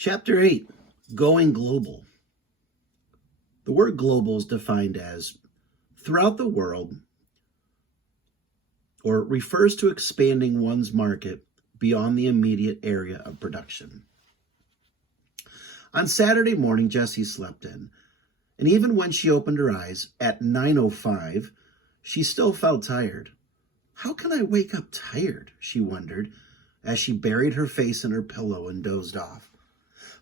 Chapter 8, Going Global. The word global is defined as throughout the world, or refers to expanding one's market beyond the immediate area of production. On Saturday morning, Jessie slept in, and even when she opened her eyes at 9:05, she still felt tired. How can I wake up tired? She wondered as she buried her face in her pillow and dozed off.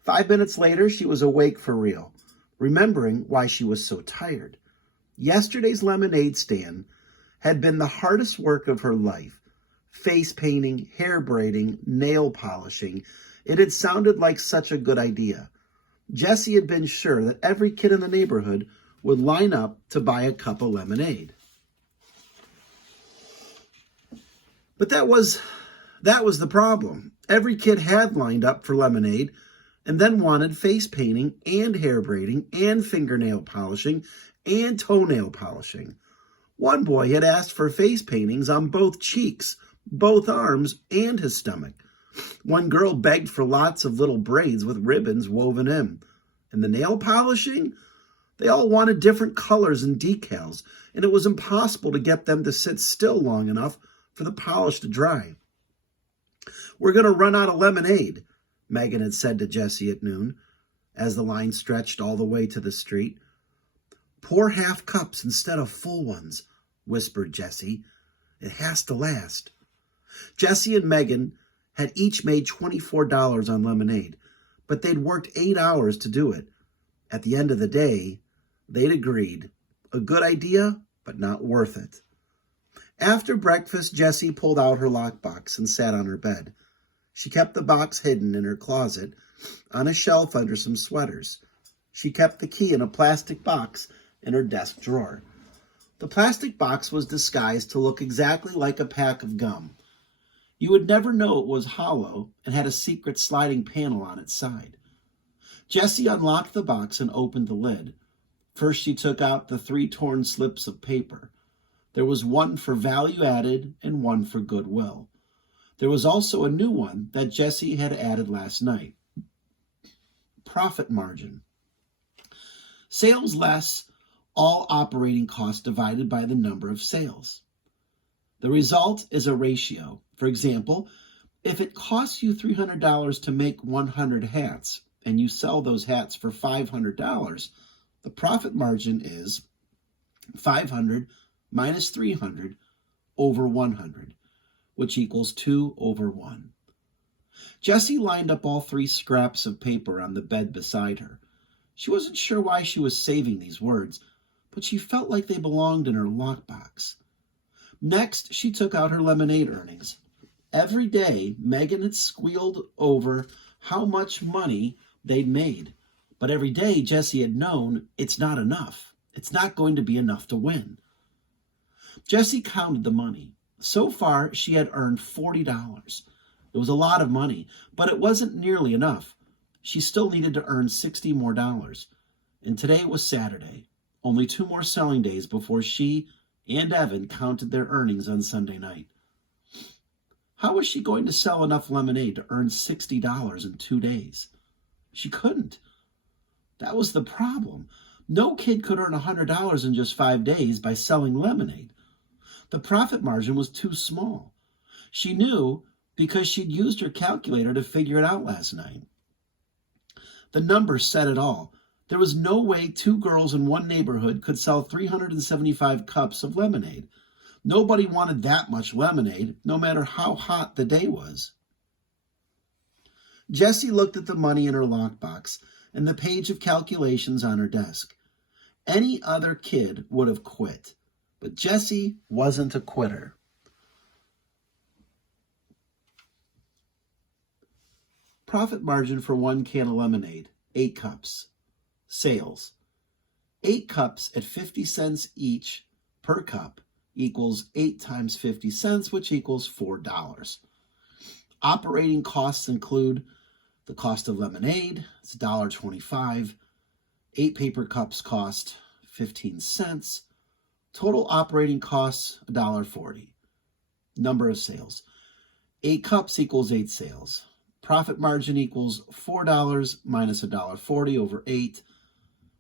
5 minutes later, she was awake for real, remembering why she was so tired. Yesterday's lemonade stand had been the hardest work of her life. Face painting, hair braiding, nail polishing. It had sounded like such a good idea. Jessie had been sure that every kid in the neighborhood would line up to buy a cup of lemonade. But that was the problem. Every kid had lined up for lemonade and then wanted face painting and hair braiding and fingernail polishing and toenail polishing. One boy had asked for face paintings on both cheeks, both arms, and his stomach. One girl begged for lots of little braids with ribbons woven in. And the nail polishing? They all wanted different colors and decals, and it was impossible to get them to sit still long enough for the polish to dry. "We're going to run out of lemonade," Megan had said to Jessie at noon, as the line stretched all the way to the street. "Pour half cups instead of full ones," whispered Jessie. "It has to last." Jessie and Megan had each made $24 on lemonade, but they'd worked 8 hours to do it. At the end of the day, they'd agreed. A good idea, but not worth it. After breakfast, Jessie pulled out her lockbox and sat on her bed. She kept the box hidden in her closet on a shelf under some sweaters. She kept the key in a plastic box in her desk drawer. The plastic box was disguised to look exactly like a pack of gum. You would never know it was hollow and had a secret sliding panel on its side. Jessie unlocked the box and opened the lid. First, she took out the 3 torn slips of paper. There was one for value added and one for goodwill. There was also a new one that Jessie had added last night. Profit margin. Sales less all operating costs divided by the number of sales. The result is a ratio. For example, if it costs you $300 to make 100 hats and you sell those hats for $500, the profit margin is 500 minus 300 over 100, which equals 2 over 1. Jessie lined up all 3 scraps of paper on the bed beside her. She wasn't sure why she was saving these words, but she felt like they belonged in her lockbox. Next, she took out her lemonade earnings. Every day, Megan had squealed over how much money they'd made. But every day, Jessie had known it's not enough. It's not going to be enough to win. Jessie counted the money. So far, she had earned $40. It was a lot of money, but it wasn't nearly enough. She still needed to earn $60 more. And today was Saturday. Only 2 more selling days before she and Evan counted their earnings on Sunday night. How was she going to sell enough lemonade to earn $60 in 2 days? She couldn't. That was the problem. No kid could earn $100 in just 5 days by selling lemonade. The profit margin was too small. She knew because she'd used her calculator to figure it out last night. The numbers said it all. There was no way 2 girls in one neighborhood could sell 375 cups of lemonade. Nobody wanted that much lemonade, no matter how hot the day was. Jessie looked at the money in her lockbox and the page of calculations on her desk. Any other kid would have quit, but Jessie wasn't a quitter. Profit margin for 1 can of lemonade, 8 cups. Sales. 8 cups at 50 cents each per cup equals 8 times 50 cents, which equals $4. Operating costs include the cost of lemonade, it's $1.25. 8 paper cups cost 15 cents. Total operating costs, $1.40. Number of sales. 8 cups equals 8 sales. Profit margin equals $4 minus $1.40 over 8,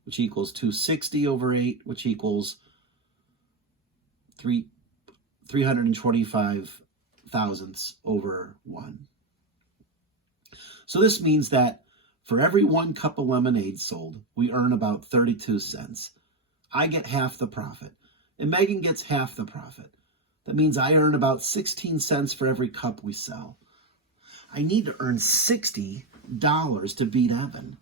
which equals $2.60 over 8, which equals 325 thousandths over 1. So this means that for every 1 cup of lemonade sold, we earn about 32 cents. I get half the profit, and Megan gets half the profit. That means I earn about 16 cents for every cup we sell. I need to earn $60 to beat Evan.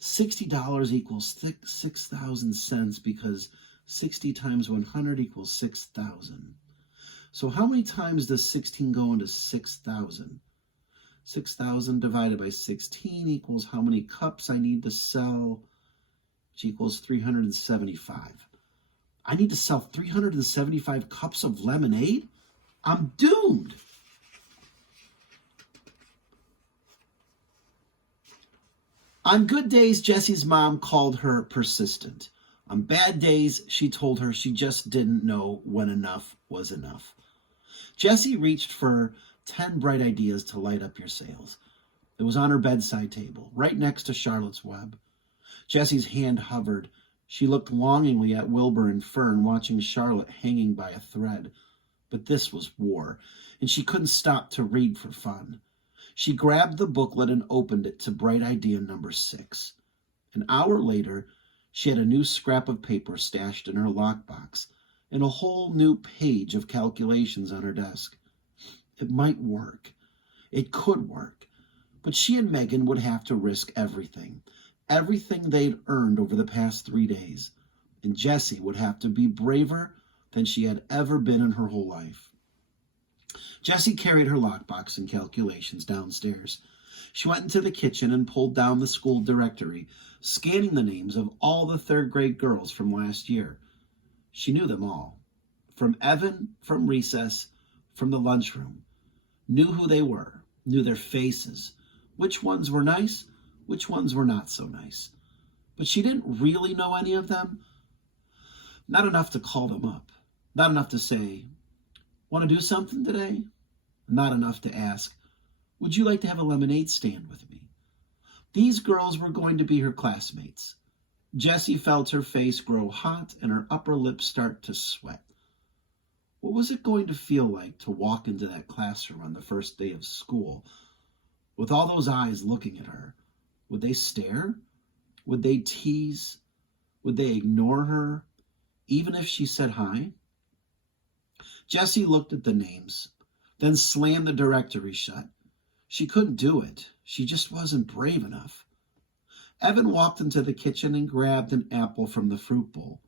$60 equals 6,000 cents because 60 times 100 equals 6,000. So how many times does 16 go into 6,000? 6,000 divided by 16 equals how many cups I need to sell, which equals 375. I need to sell 375 cups of lemonade? I'm doomed. On good days, Jessie's mom called her persistent. On bad days, she told her she just didn't know when enough was enough. Jessie reached for 10 bright ideas to light up your sales. It was on her bedside table, right next to Charlotte's Web. Jessie's hand hovered. She looked longingly at Wilbur and Fern, watching Charlotte hanging by a thread. But this was war, and she couldn't stop to read for fun. She grabbed the booklet and opened it to bright idea number 6. An hour later, she had a new scrap of paper stashed in her lockbox and a whole new page of calculations on her desk. It might work. It could work. But she and Megan would have to risk everything they'd earned over the past 3 days. And Jessie would have to be braver than she had ever been in her whole life. Jessie carried her lockbox and calculations downstairs. She went into the kitchen and pulled down the school directory, scanning the names of all the third-grade girls from last year. She knew them all. From Evan, from recess, from the lunchroom. Knew who they were, knew their faces, which ones were nice, which ones were not so nice. But she didn't really know any of them. Not enough to call them up. Not enough to say, "Want to do something today?" Not enough to ask, "Would you like to have a lemonade stand with me?" These girls were going to be her classmates. Jessie felt her face grow hot and her upper lip start to sweat. What was it going to feel like to walk into that classroom on the first day of school with all those eyes looking at her? Would they stare? Would they tease? Would they ignore her, even if she said hi? Jessie looked at the names, then slammed the directory shut. She couldn't do it. She just wasn't brave enough. Evan walked into the kitchen and grabbed an apple from the fruit bowl.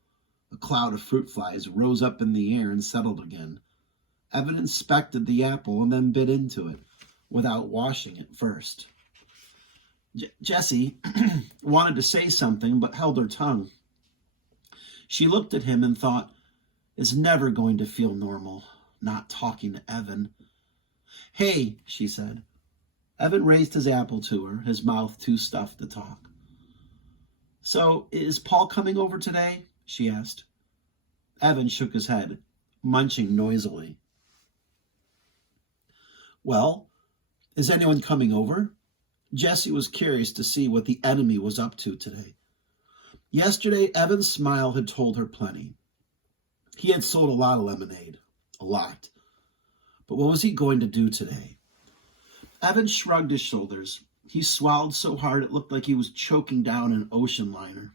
A cloud of fruit flies rose up in the air and settled again. Evan inspected the apple and then bit into it without washing it first. Jessie wanted to say something but held her tongue. She looked at him and thought, "It's never going to feel normal, not talking to Evan." "Hey," she said. Evan raised his apple to her, his mouth too stuffed to talk. "So, is Paul coming over today?" she asked. Evan shook his head, munching noisily. "Well, is anyone coming over?" Jessie was curious to see what the enemy was up to today. Yesterday, Evan's smile had told her plenty. He had sold a lot of lemonade. A lot. But what was he going to do today? Evan shrugged his shoulders. He swallowed so hard it looked like he was choking down an ocean liner.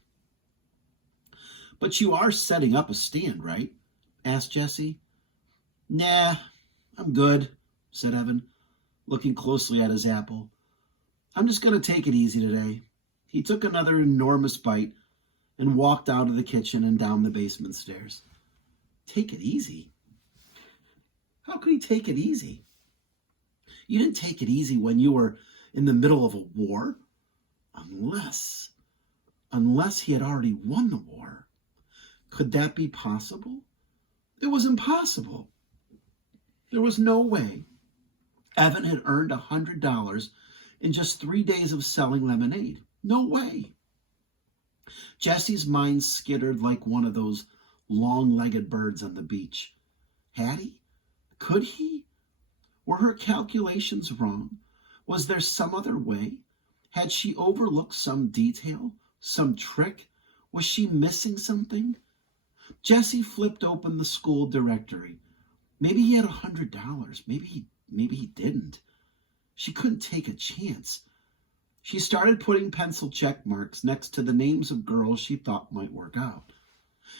"But you are setting up a stand, right?" asked Jessie. "Nah, I'm good," said Evan, looking closely at his apple. "I'm just going to take it easy today." He took another enormous bite and walked out of the kitchen and down the basement stairs. Take it easy? How could he take it easy? You didn't take it easy when you were in the middle of a war. Unless he had already won the war. Could that be possible? It was impossible. There was no way. Evan had earned $100 in just 3 days of selling lemonade. No way. Jessie's mind skittered like one of those long-legged birds on the beach. Had he? Could he? Were her calculations wrong? Was there some other way? Had she overlooked some detail, some trick? Was she missing something? Jessie flipped open the school directory. Maybe he had $100. Maybe he didn't. She couldn't take a chance. She started putting pencil check marks next to the names of girls she thought might work out.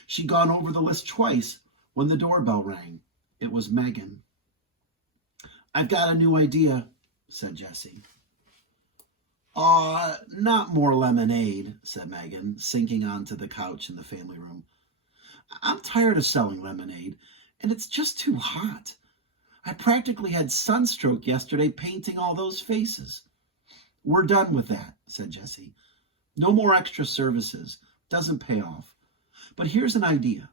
She'd gone over the list twice when the doorbell rang. It was Megan. "I've got a new idea," said Jessie. Not more lemonade," said Megan, sinking onto the couch in the family room. "I'm tired of selling lemonade, and it's just too hot. I practically had sunstroke yesterday painting all those faces." "We're done with that," said Jessie. "No more extra services. Doesn't pay off. But here's an idea.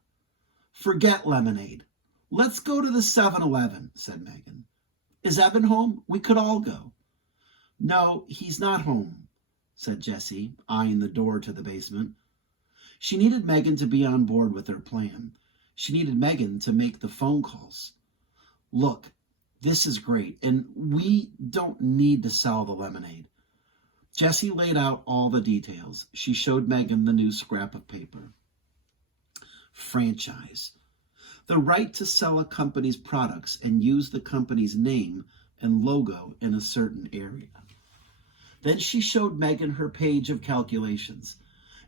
Forget lemonade. Let's go to the 7-Eleven, said Megan. "Is Evan home? We could all go." "No, he's not home," said Jessie, eyeing the door to the basement. She needed Megan to be on board with her plan. She needed Megan to make the phone calls. "Look, this is great, and we don't need to sell the lemonade." Jessie laid out all the details. She showed Megan the new scrap of paper. Franchise. The right to sell a company's products and use the company's name and logo in a certain area. Then she showed Megan her page of calculations.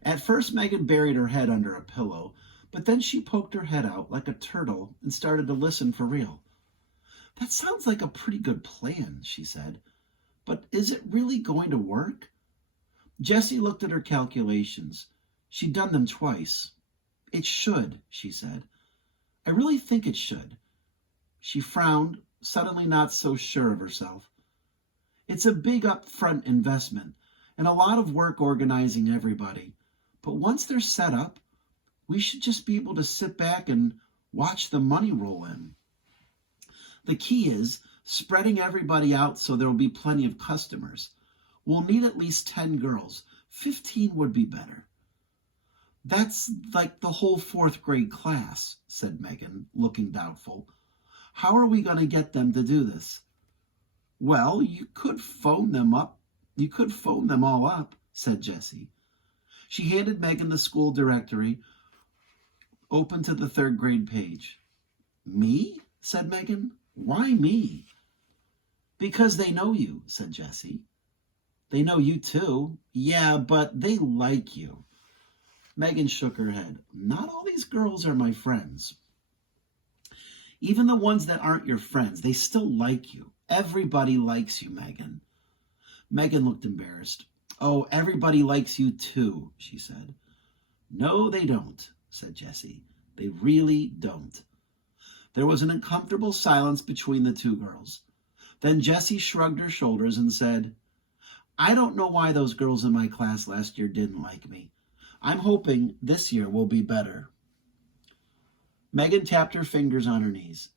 At first, Megan buried her head under a pillow, but then she poked her head out like a turtle and started to listen for real. "That sounds like a pretty good plan," she said. "But is it really going to work?" Jessie looked at her calculations. She'd done them twice. "It should," she said. "I really think it should." She frowned, suddenly not so sure of herself. "It's a big upfront investment and a lot of work organizing everybody. But once they're set up, we should just be able to sit back and watch the money roll in. The key is spreading everybody out so there'll be plenty of customers. We'll need at least 10 girls. 15 would be better." "That's like the whole 4th grade class," said Megan, looking doubtful. "How are we going to get them to do this?" "Well, you could phone them up. You could phone them all up," said Jessie. She handed Megan the school directory, open to the 3rd grade page. "Me?" said Megan. "Why me?" "Because they know you," said Jessie. "They know you too." "Yeah, but they like you." Megan shook her head. "Not all these girls are my friends." "Even the ones that aren't your friends, they still like you. Everybody likes you, Megan." Megan looked embarrassed. "Oh, everybody likes you too," she said. "No, they don't," said Jessie. "They really don't." There was an uncomfortable silence between the two girls. Then Jessie shrugged her shoulders and said, "I don't know why those girls in my class last year didn't like me. I'm hoping this year will be better." Megan tapped her fingers on her knees.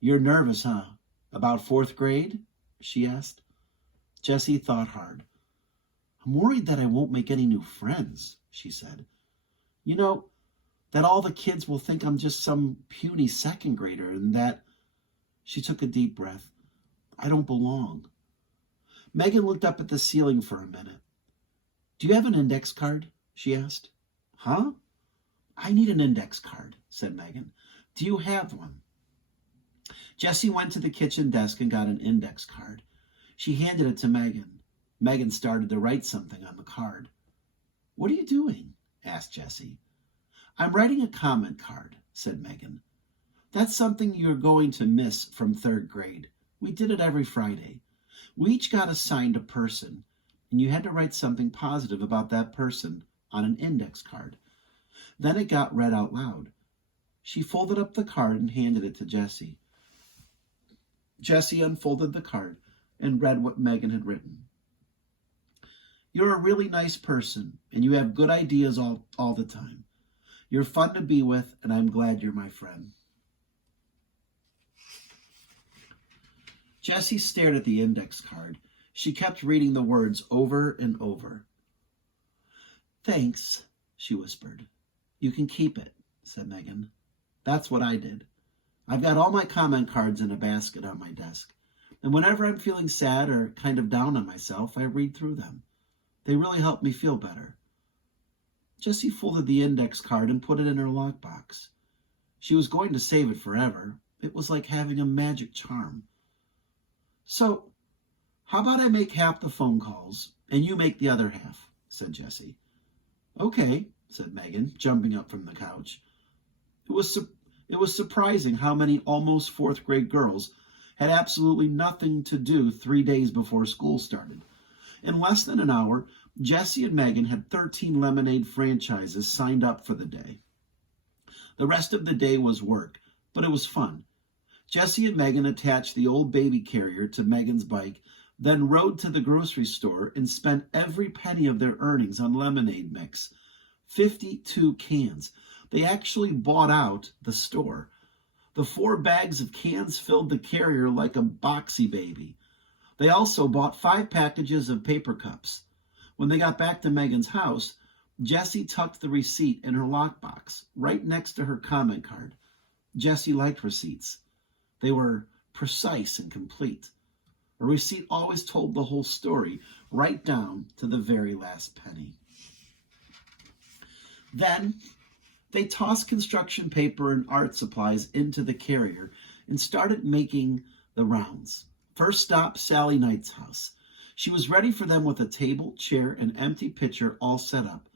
"You're nervous, huh? About 4th grade?" she asked. Jessie thought hard. "I'm worried that I won't make any new friends," she said. "You know, that all the kids will think I'm just some puny 2nd grader and that—" She took a deep breath. "I don't belong." Megan looked up at the ceiling for a minute. "Do you have an index card?" she asked. "Huh?" "I need an index card," said Megan. "Do you have one?" Jessie went to the kitchen desk and got an index card. She handed it to Megan. Megan started to write something on the card. "What are you doing?" asked Jessie. "I'm writing a comment card," said Megan. "That's something you're going to miss from 3rd grade. We did it every Friday. We each got assigned a person, and you had to write something positive about that person on an index card. Then it got read out loud." She folded up the card and handed it to Jessie. Jessie unfolded the card and read what Megan had written. "You're a really nice person, and you have good ideas all the time. You're fun to be with, and I'm glad you're my friend." Jessie stared at the index card. She kept reading the words over and over. "Thanks," she whispered. "You can keep it," said Megan. "That's what I did. I've got all my comment cards in a basket on my desk. And whenever I'm feeling sad or kind of down on myself, I read through them. They really help me feel better. Jessie folded the index card and put it in her lockbox. She was going to save it forever. It was like having a magic charm. So, how about I make half the phone calls and you make the other half, said Jessie. Okay, said Megan, jumping up from the couch. It was surprising how many almost fourth grade girls had absolutely nothing to do 3 days before school started. In less than an hour, Jessie and Megan had 13 lemonade franchises signed up for the day. The rest of the day was work, but it was fun. Jessie and Megan attached the old baby carrier to Megan's bike, then rode to the grocery store and spent every penny of their earnings on lemonade mix. 52 cans. They actually bought out the store. The 4 bags of cans filled the carrier like a boxy baby. They also bought 5 packages of paper cups. When they got back to Megan's house, Jessie tucked the receipt in her lockbox, right next to her comment card. Jessie liked receipts. They were precise and complete. A receipt always told the whole story, right down to the very last penny. Then, they tossed construction paper and art supplies into the carrier and started making the rounds. First stop, Sally Knight's house. She was ready for them with a table, chair, and empty pitcher all set up.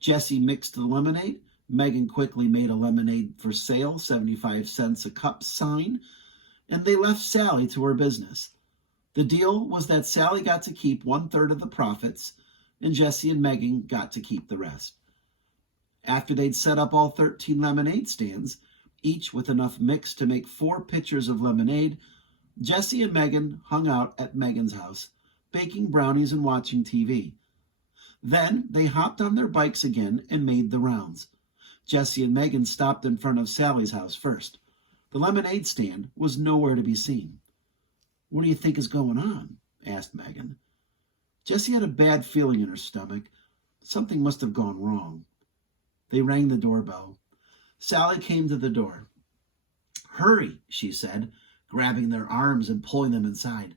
Jessie mixed the lemonade. Megan quickly made a lemonade for sale, 75 cents a cup sign, and they left Sally to her business. The deal was that Sally got to keep 1/3 of the profits, and Jessie and Megan got to keep the rest. After they'd set up all 13 lemonade stands, each with enough mix to make 4 pitchers of lemonade, Jessie and Megan hung out at Megan's house, baking brownies and watching TV. Then they hopped on their bikes again and made the rounds. Jessie and Megan stopped in front of Sally's house first. The lemonade stand was nowhere to be seen. "What do you think is going on?" asked Megan. Jessie had a bad feeling in her stomach. Something must have gone wrong. They rang the doorbell. Sally came to the door. "Hurry," she said, grabbing their arms and pulling them inside.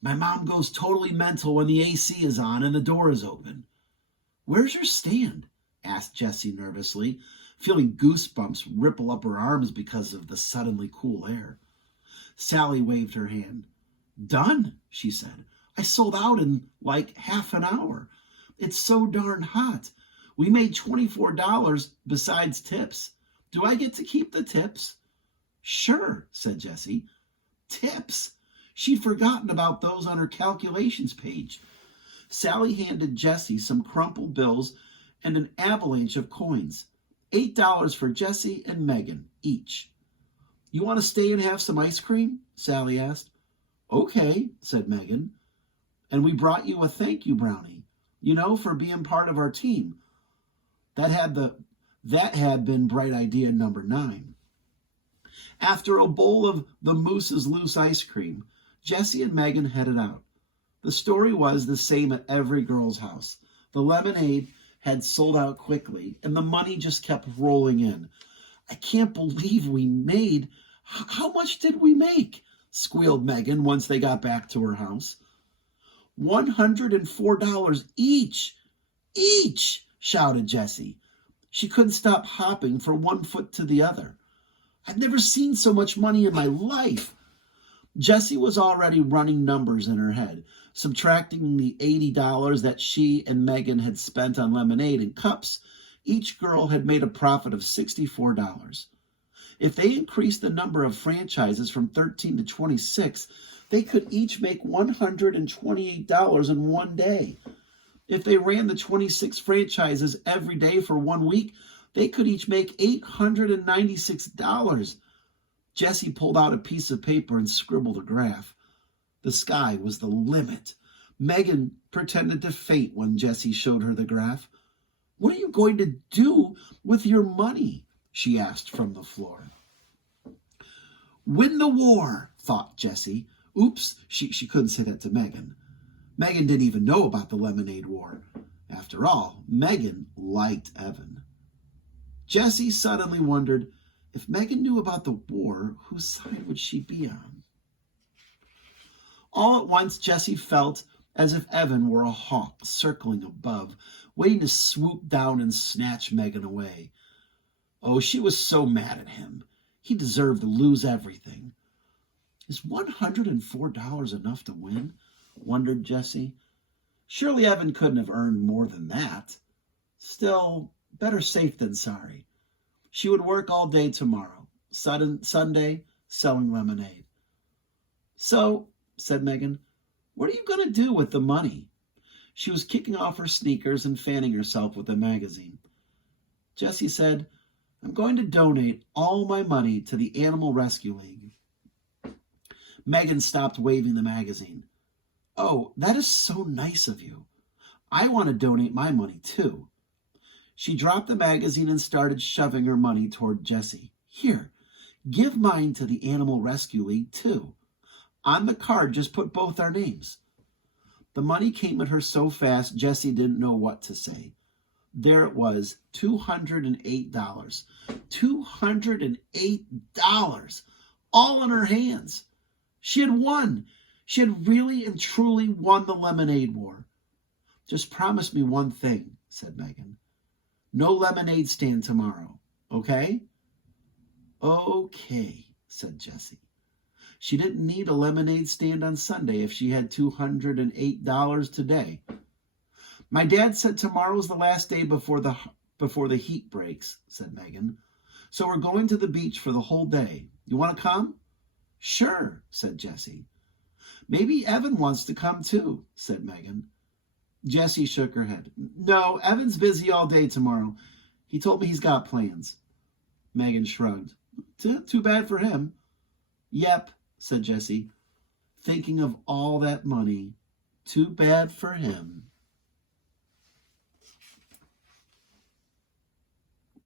"My mom goes totally mental when the AC is on and the door is open." "Where's your stand?" asked Jessie nervously, feeling goosebumps ripple up her arms because of the suddenly cool air. Sally waved her hand. "Done," she said. "I sold out in like half an hour. It's so darn hot. We made $24 besides tips. Do I get to keep the tips?" "Sure," said Jessie. Tips! She'd forgotten about those on her calculations page. Sally handed Jessie some crumpled bills and an avalanche of coins. $8 for Jessie and Megan each. "You want to stay and have some ice cream?" Sally asked. "Okay," said Megan. "And we brought you a thank you brownie, for being part of our team." That had been bright idea number 9. After a bowl of the Moose's Loose ice cream, Jessie and Megan headed out. The story was the same at every girl's house. The lemonade had sold out quickly, and the money just kept rolling in. "I can't believe we made... How much did we make?" squealed Megan once they got back to her house. $104 each! Each! Shouted Jessie. She couldn't stop hopping from one foot to the other. "I've never seen so much money in my life." Jessie was already running numbers in her head, subtracting the $80 that she and Megan had spent on lemonade and cups. Each girl had made a profit of $64. If they increased the number of franchises from 13 to 26, they could each make $128 in one day. If they ran the 26 franchises every day for 1 week, they could each make $896. Jessie pulled out a piece of paper and scribbled a graph. The sky was the limit. Megan pretended to faint when Jessie showed her the graph. "What are you going to do with your money?" she asked from the floor. "Win the war," thought Jessie. Oops, she couldn't say that to Megan. Megan didn't even know about the lemonade war. After all, Megan liked Evan. Jessie suddenly wondered, if Megan knew about the war, whose side would she be on? All at once, Jessie felt as if Evan were a hawk circling above, waiting to swoop down and snatch Megan away. Oh, she was so mad at him. He deserved to lose everything. Is $104 enough to win? Wondered Jessie. Surely Evan couldn't have earned more than that. Still, better safe than sorry. She would work all day tomorrow, Sunday, selling lemonade. So, said Megan, what are you going to do with the money? She was kicking off her sneakers and fanning herself with a magazine. Jessie said, I'm going to donate all my money to the Animal Rescue League. Megan stopped waving the magazine. Oh, that is so nice of you. I want to donate my money too. She dropped the magazine and started shoving her money toward Jessie. Here, give mine to the Animal Rescue League too. On the card, just put both our names. The money came at her so fast, Jessie didn't know what to say. There it was, $208. $208, all in her hands. She had won. She had really and truly won the lemonade war. Just promise me one thing, said Megan. No lemonade stand tomorrow, okay? Okay, said Jessie. She didn't need a lemonade stand on Sunday if she had $208 today. My dad said tomorrow's the last day before the heat breaks, said Megan. So we're going to the beach for the whole day. You want to come? Sure, said Jessie. Maybe Evan wants to come too, said Megan. Jessie shook her head. No, Evan's busy all day tomorrow. He told me he's got plans. Megan shrugged. Too bad for him. Yep, said Jessie, thinking of all that money. Too bad for him.